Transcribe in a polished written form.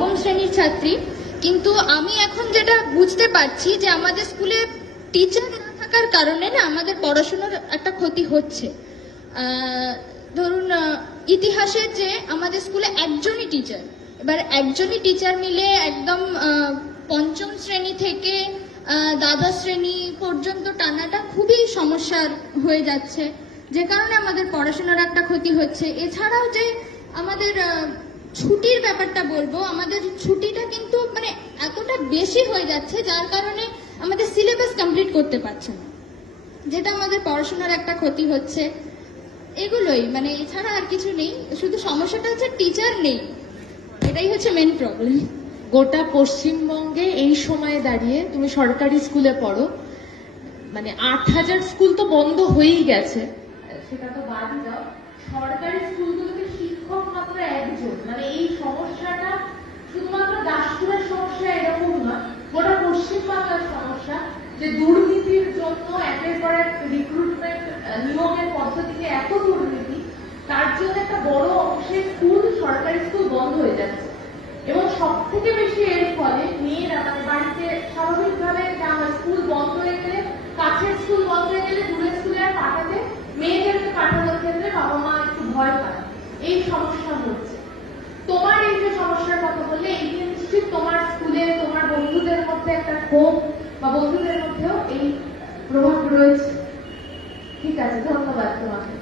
নবম শ্রেণীর ছাত্রী, কিন্তু আমি এখন যেটা বুঝতে পারছি যে আমাদের স্কুলে টিচার না থাকার কারণে না আমাদের পড়াশোনার একটা ক্ষতি হচ্ছে। ধরুন ইতিহাসের যে আমাদের স্কুলে একজনই টিচার, এবার একজনই টিচার মিলে একদম পঞ্চম শ্রেণী থেকে দ্বাদশ শ্রেণী পর্যন্ত টানাটা খুবই সমস্যার হয়ে যাচ্ছে, যে কারণে আমাদের পড়াশোনার একটা ক্ষতি হচ্ছে। এছাড়াও যে আমাদের ছুটির ব্যাপারটা বলবো, আমাদের ছুটিটা কিন্তু মানে এতটা বেশি হয়ে যাচ্ছে যার কারণে আমাদের সিলেবাস কমপ্লিট করতে পারছে না, যেটা আমাদের পড়াশোনার একটা ক্ষতি হচ্ছে। এগুলোই, মানে এছাড়া আর কিছু নেই, শুধু সমস্যাটা হচ্ছে টিচার নেই, এটাই হচ্ছে মেন প্রবলেম। গোটা পশ্চিমবঙ্গে এই সময়ে দাঁড়িয়ে তুমি সরকারি স্কুলে পড়ো, মানে 8,000 স্কুল তো বন্ধ হয়েই গেছে, সেটা তো বাদই দাও, সরকারি স্কুলগুলোতে শিক্ষক মাত্র একজন। মানে এই সমস্যাটা শুধুমাত্র দাসপুরের সমস্যা এরকম না, গোটা পশ্চিমবাংলার সমস্যা, যে দুর্নীতির জন্য একের পর এক রিক্রুটমেন্ট নিয়োগের পদ্ধতিতে এত দুর্নীতি, তার জন্য একটা বড় অংশের স্কুল, সরকারি স্কুল বন্ধ হয়ে যাচ্ছে। এবং সব থেকে বেশি এর ফলে মেয়েরা, মানে বাড়িতে স্বাভাবিকভাবে স্কুল বন্ধ হয়ে গেলে, কাছের স্কুল বন্ধ হয়ে গেলে দূরের স্কুলে আর পাঠাতে, মেয়েদেরকে পাঠানোর ক্ষেত্রে বাবা মা একটু ভয় পায়, এই সমস্যা হচ্ছে। তোমার এই যে সমস্যার কথা বললে, এই যে নিশ্চিত তোমার স্কুলে তোমার বন্ধুদের মধ্যে একটা ক্ষোভ বা বন্ধুদের মধ্যেও এই প্রভাব রয়েছে। ঠিক আছে, ধন্যবাদ তোমাকে।